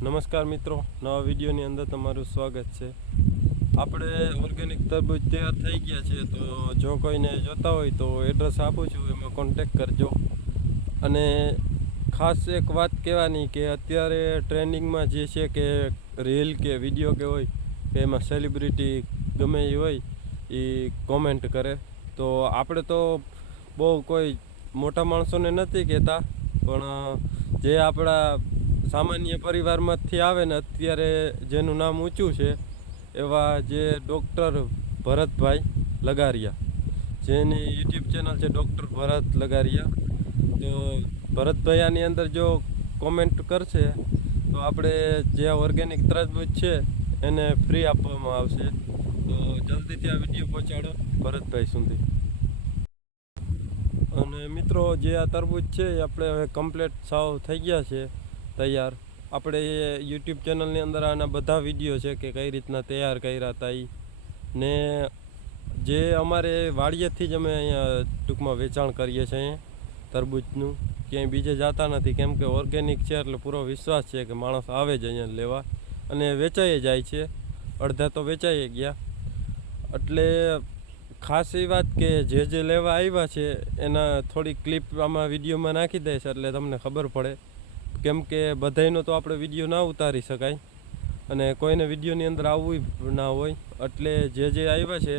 નમસ્કાર મિત્રો, નવા વિડીયોની અંદર તમારું સ્વાગત છે. આપણે ઓર્ગેનિક તરબૂચ તૈયાર થઈ ગયા છે, તો જો કોઈને જોતા હોય તો એડ્રેસ આપું છું, એમાં કોન્ટેક કરજો. અને ખાસ એક વાત કહેવાની કે અત્યારે ટ્રેન્ડિંગમાં જે છે કે રીલ કે વિડીયો કે હોય કે એમાં સેલિબ્રિટી ગમે એ હોય એ કોમેન્ટ કરે. તો આપણે તો બહુ કોઈ મોટા માણસોને નથી કહેતા, પણ જે આપણા સામાન્ય પરિવારમાંથી આવે ને અત્યારે જેનું નામ ઊંચું છે એવા જે ડૉક્ટર ભરતભાઈ લગારિયા, જેની યુટ્યુબ ચેનલ છે ડૉક્ટર ભરત લગારિયા. તો ભરતભાઈ આની અંદર જો કોમેન્ટ કરશે તો આપણે જે ઓર્ગેનિક તરબૂચ છે એને ફ્રી આપવામાં આવશે. તો જલ્દીથી આ વિડીયો પહોંચાડો ભરતભાઈ સુધી. અને મિત્રો, જે આ તરબૂચ છે એ આપણે હવે કમ્પ્લીટ સાવ થઈ ગયા છે તૈયાર. આપણે યુટ્યુબ ચેનલની અંદર આના બધા વિડીયો છે કે કઈ રીતના તૈયાર કર્યા હતા એ. ને જે અમારે વાડીએથી જ અમે અહીંયા ટૂંકમાં વેચાણ કરીએ છીએ અહીંયા તરબૂચનું, ક્યાંય બીજે જતા નથી, કેમ કે ઓર્ગેનિક છે એટલે પૂરો વિશ્વાસ છે કે માણસ આવે જ અહીંયા લેવા અને વેચાઈ જાય છે. અડધા તો વેચાઈ ગયા. એટલે ખાસ એ વાત કે જે લેવા આવ્યા છે એના થોડી ક્લિપ આમાં વિડીયોમાં નાખી દઈશ એટલે તમને ખબર પડે, કેમ કે બધાયનો તો આપણે વિડીયો ના ઉતારી શકાય અને કોઈને વિડીયોની અંદર આવવું ના હોય. એટલે જે આવ્યા છે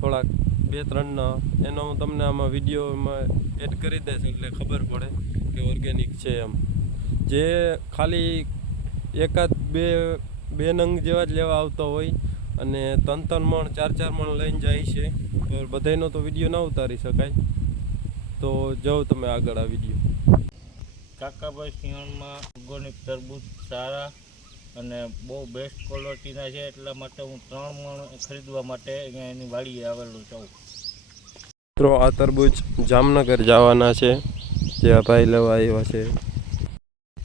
થોડાક 2-3 એનો હું તમને આમાં વિડીયોમાં એડ કરી દઈશ એટલે ખબર પડે કે ઓર્ગેનિક છે એમ. જે ખાલી એકાદ બે નંગ જેવા જ લેવા આવતા હોય અને 3-3 મણ 4-4 મણ લઈને જાય છે, તો બધાયનો તો વિડીયો ના ઉતારી શકાય. તો જાઓ તમે આગળ આ વિડીયો. કાકાભાઈ સિંહણમાં ઓર્ગેનિક તરબૂચ સારા અને બહુ બેસ્ટ ક્વોલિટીના છે, એટલા માટે હું 3 મણ ખરીદવા માટે અહીંયા એની વાડીએ આવેલો છું. મિત્રો, આ તરબૂચ જામનગર જવાના છે, જે આ ભાઈ લેવા આવ્યા છે.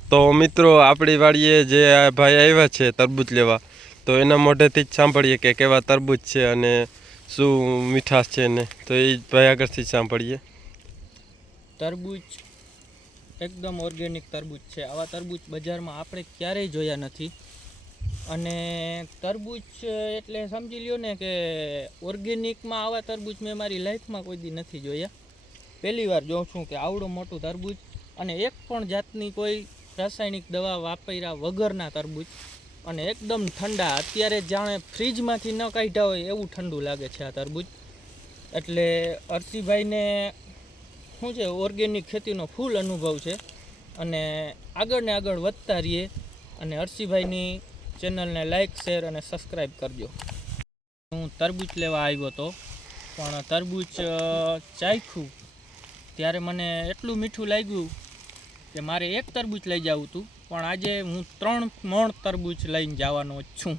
તો મિત્રો, આપણી વાડીએ જે આ ભાઈ આવ્યા છે તરબૂચ લેવા, તો એના મોઢેથી જ સાંભળીએ કે કેવા તરબૂચ છે અને શું મીઠાશ છે ને. તો એ ભાઈ આગળથી જ સાંભળીએ. તરબૂચ એકદમ ઓર્ગેનિક તરબૂચ છે. આવા તરબૂચ બજારમાં આપણે ક્યારેય જોયા નથી. અને તરબૂચ એટલે સમજી લ્યો ને કે ઓર્ગેનિકમાં આવા તરબૂચ મેં મારી લાઈફમાં કોઈ દી નથી જોયા. પહેલી વાર જોઉં છું કે આવડું મોટું તરબૂચ અને એક પણ જાતની કોઈ રાસાયણિક દવા વાપર્યા વગરના તરબૂચ, અને એકદમ ઠંડા. અત્યારે જાણે ફ્રીજમાંથી ન કાઢ્યા હોય એવું ઠંડુ લાગે છે આ તરબૂચ. એટલે અરસીભાઈને શું છે, ઓર્ગેનિક ખેતીનો ફૂલ અનુભવ છે અને આગળ ને આગળ વધતા રહીએ. અને અરસીભાઈની ચેનલને લાઈક, શેર અને સબસ્ક્રાઈબ કરજો. હું તરબૂચ લેવા આવ્યો હતો, પણ તરબૂચ ચાખ્યું ત્યારે મને એટલું મીઠું લાગ્યું કે મારે એક તરબૂચ લઈ જવું હતું, પણ આજે હું 3 મણ તરબૂચ લઈને જવાનો છું.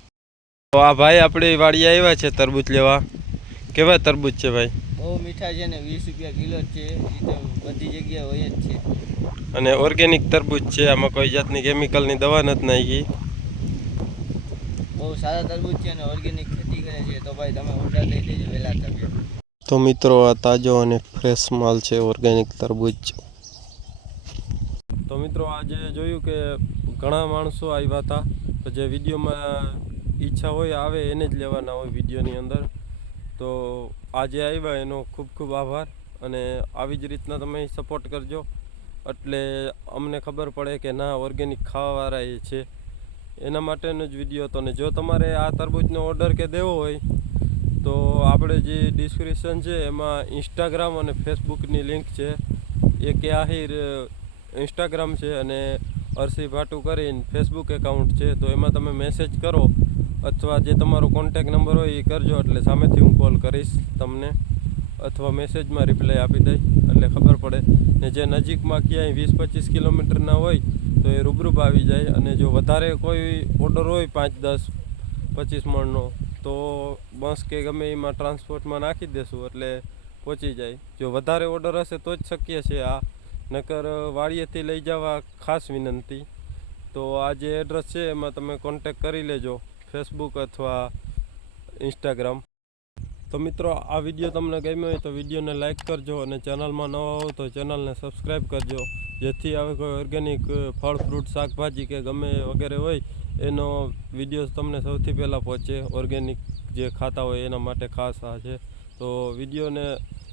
તો આ ભાઈ આપણી વાડીએ આવ્યા છે તરબૂચ લેવા. કેવા તરબૂચ છે ભાઈ? બહુ મીઠા છે ને 20 રૂપિયા કિલો છે. એ તો બધી જગ્યાએ હોય જ છે. અને ઓર્ગેનિક તરબૂચ છે, આમાં કોઈ જાતની કેમિકલની દવા નથી નાખી. બહુ સારા તરબૂચ છે અને ઓર્ગેનિક ખેતી કરે છે. તો ભાઈ તમે ઓર્ડર લઈ લેજો વહેલા તકે. તો મિત્રો, આ તાજો અને ફ્રેશ માલ છે ઓર્ગેનિક તરબૂચ. તો મિત્રો, આજે જોયું કે ઘણા માણસો આવ્યા હતા, તો જે વિડીયોમાં ઈચ્છા હોય આવે એને જ લેવાના હોય વિડીયોની અંદર. તો આજે આવ્યા એનો ખૂબ ખૂબ આભાર. અને આવી જ રીતના તમે સપોર્ટ કરજો એટલે અમને ખબર પડે કે ના, ઓર્ગેનિક ખાવાવાળા એ છે. એના માટેનો જ વિડીયો હતો. ને જો તમારે આ તરબૂચનો ઓર્ડર કે દેવો હોય તો આપણે જે ડિસ્ક્રિપ્શન છે એમાં ઇન્સ્ટાગ્રામ અને ફેસબુકની લિંક છે. એક આહિર ઇન્સ્ટાગ્રામ છે અને અરસી ભાટુ કરીને ફેસબુક એકાઉન્ટ છે. તો એમાં તમે મેસેજ કરો અથવા જે તમારો કોન્ટેક નંબર હોય એ કરજો, એટલે સામેથી હું કોલ કરીશ તમને, અથવા મેસેજમાં રિપ્લાય આપી દઈ એટલે ખબર પડે. ને જે નજીકમાં ક્યાંય 20-25 કિલોમીટરના હોય તો એ રૂબરૂ આવી જાય. અને જો વધારે કોઈ ઓર્ડર હોય 5-10-25 મણનો, તો બસ કે ગમે એમાં ટ્રાન્સપોર્ટમાં નાખી દેશું એટલે પહોંચી જાય. જો વધારે ઓર્ડર હશે તો જ શક્ય છે આ, નકર વાડીએથી લઈ જવા ખાસ વિનંતી. તો આ જે એડ્રેસ છે એમાં તમે કોન્ટેક કરી લેજો, ફેસબુક અથવા ઇન્સ્ટાગ્રામ. તો મિત્રો, આ વિડીયો તમને ગમ્યો હોય તો વિડીયોને લાઈક કરજો અને ચેનલમાં નવા હો તો ચેનલને સબસ્ક્રાઈબ કરજો. જેથી હવે કોઈ ઓર્ગેનિક ફળ ફ્રૂટ શાકભાજી કે ગમે વગેરે હોય એનો વિડીયો તમને સૌથી પહેલાં પહોંચે. ઓર્ગેનિક જે ખાતા હોય એના માટે ખાસ આ છે. તો વિડીયોને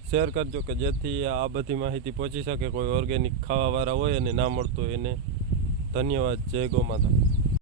શેર કરજો કે જેથી આ બધી માહિતી પહોંચી શકે કોઈ ઓર્ગેનિક ખાવાવાળા હોય અને ના મળતો હોય એને. ધન્યવાદ. જય ગૌ માતા.